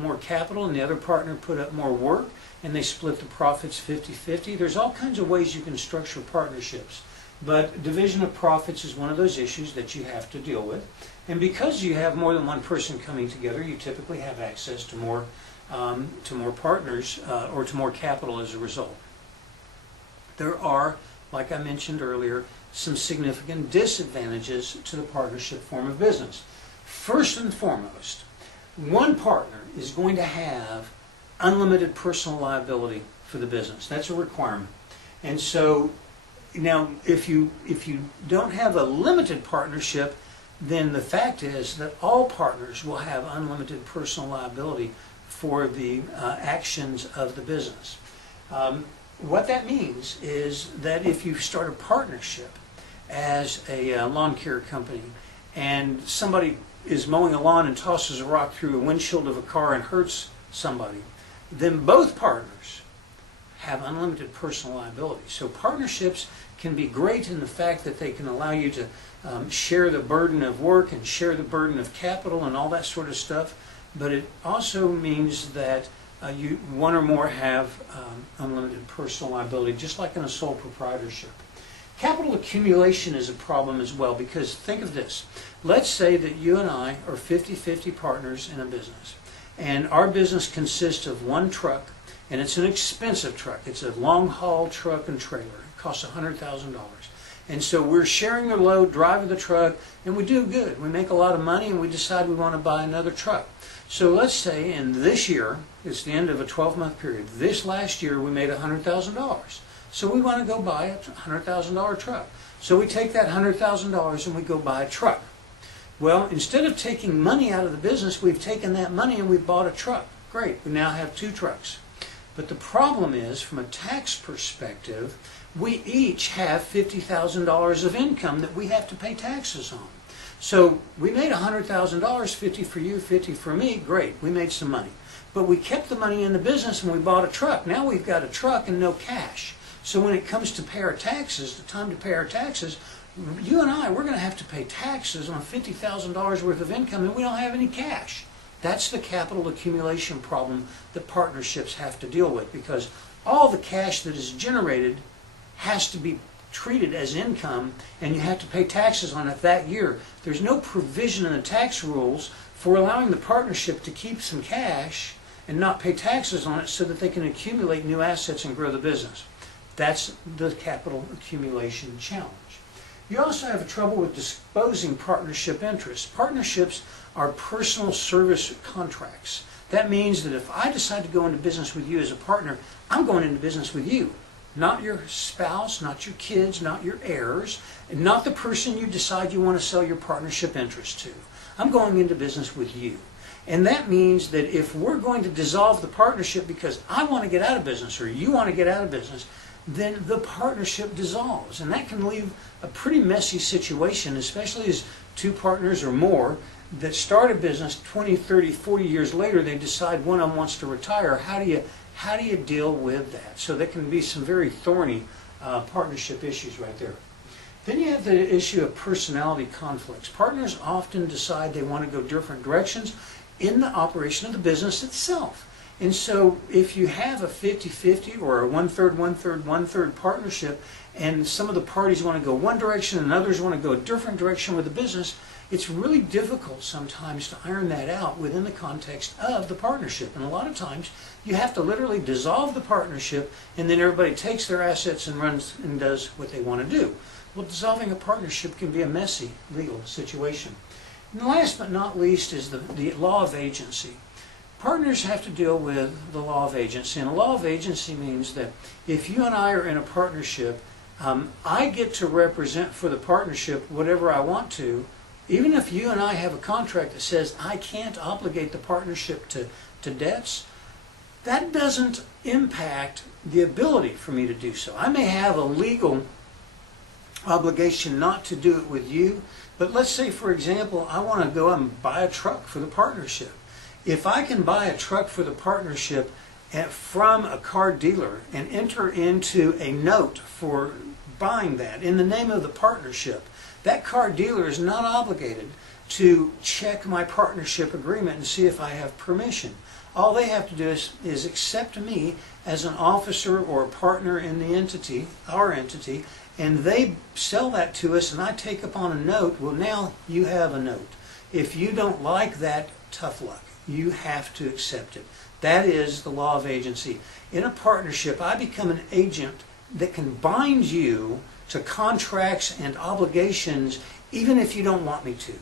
more capital and the other partner put up more work, and they split the profits 50-50. There's all kinds of ways you can structure partnerships. But division of profits is one of those issues that you have to deal with. And because you have more than one person coming together, you typically have access to more partners or to more capital as a result. There are, like I mentioned earlier, some significant disadvantages to the partnership form of business. First and foremost, one partner is going to have unlimited personal liability for the business. That's a requirement. And so now if you don't have a limited partnership, then the fact is that all partners will have unlimited personal liability for the actions of the business. What that means is that if you start a partnership as a lawn care company and somebody is mowing a lawn and tosses a rock through a windshield of a car and hurts somebody, then both partners have unlimited personal liability. So partnerships can be great in the fact that they can allow you to share the burden of work and share the burden of capital and all that sort of stuff, but it also means that one or more have unlimited personal liability, just like in a sole proprietorship. Capital accumulation is a problem as well, because think of this. Let's say that you and I are 50-50 partners in a business, and our business consists of one truck, and it's an expensive truck. It's a long-haul truck and trailer. It costs $100,000. And so we're sharing the load, driving the truck, and we do good. We make a lot of money, and we decide we want to buy another truck. So let's say in this year, it's the end of a 12-month period. This last year, we made $100,000. So we want to go buy a $100,000 truck. So we take that $100,000 and we go buy a truck. Well, instead of taking money out of the business, we've taken that money and we've bought a truck. Great, we now have two trucks. But the problem is, from a tax perspective, we each have $50,000 of income that we have to pay taxes on. So we made $100,000, 50 for you, 50 for me. Great, we made some money. But we kept the money in the business and we bought a truck. Now we've got a truck and no cash. So when it comes to pay our taxes, the time to pay our taxes, you and I, we're going to have to pay taxes on $50,000 worth of income, and we don't have any cash. That's the capital accumulation problem that partnerships have to deal with, because all the cash that is generated has to be treated as income, and you have to pay taxes on it that year. There's no provision in the tax rules for allowing the partnership to keep some cash and not pay taxes on it so that they can accumulate new assets and grow the business. That's the capital accumulation challenge. You also have trouble with disposing partnership interests. Partnerships are personal service contracts. That means that if I decide to go into business with you as a partner, I'm going into business with you. Not your spouse, not your kids, not your heirs, and not the person you decide you want to sell your partnership interest to. I'm going into business with you. And that means that if we're going to dissolve the partnership because I want to get out of business or you want to get out of business, then the partnership dissolves. And that can leave a pretty messy situation, especially as two partners or more that start a business 20, 30, 40 years later, they decide one of them wants to retire. How do you deal with that? So there can be some very thorny partnership issues right there. Then you have the issue of personality conflicts. Partners often decide they want to go different directions in the operation of the business itself. And so if you have a 50-50 or a one-third, one-third, one-third partnership, and some of the parties want to go one direction and others want to go a different direction with the business, it's really difficult sometimes to iron that out within the context of the partnership. And a lot of times you have to literally dissolve the partnership, and then everybody takes their assets and runs and does what they want to do. Well, dissolving a partnership can be a messy legal situation. And last but not least is the law of agency. Partners have to deal with the law of agency, and the law of agency means that if you and I are in a partnership, I get to represent for the partnership whatever I want to, even if you and I have a contract that says I can't obligate the partnership to debts. That doesn't impact the ability for me to do so. I may have a legal obligation not to do it with you, but let's say, for example, I want to go and buy a truck for the partnership. If I can buy a truck for the partnership from a car dealer and enter into a note for buying that in the name of the partnership, that car dealer is not obligated to check my partnership agreement and see if I have permission. All they have to do is accept me as an officer or a partner in the entity, our entity, and they sell that to us and I take upon a note. Well, now you have a note. If you don't like that, tough luck. You have to accept it. That is the law of agency. In a partnership, I become an agent that can bind you to contracts and obligations even if you don't want me to,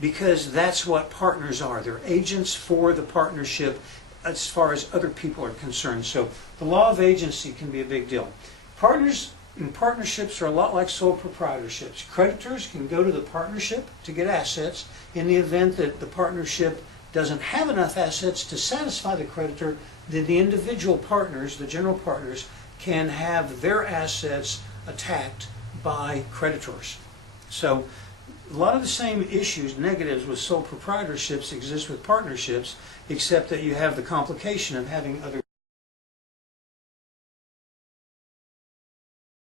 because that's what partners are. They're agents for the partnership as far as other people are concerned. So the law of agency can be a big deal. Partners and partnerships are a lot like sole proprietorships. Creditors can go to the partnership to get assets. In the event that the partnership doesn't have enough assets to satisfy the creditor, then the individual partners, the general partners, can have their assets attacked by creditors. So a lot of the same issues, negatives with sole proprietorships exist with partnerships, except that you have the complication of having other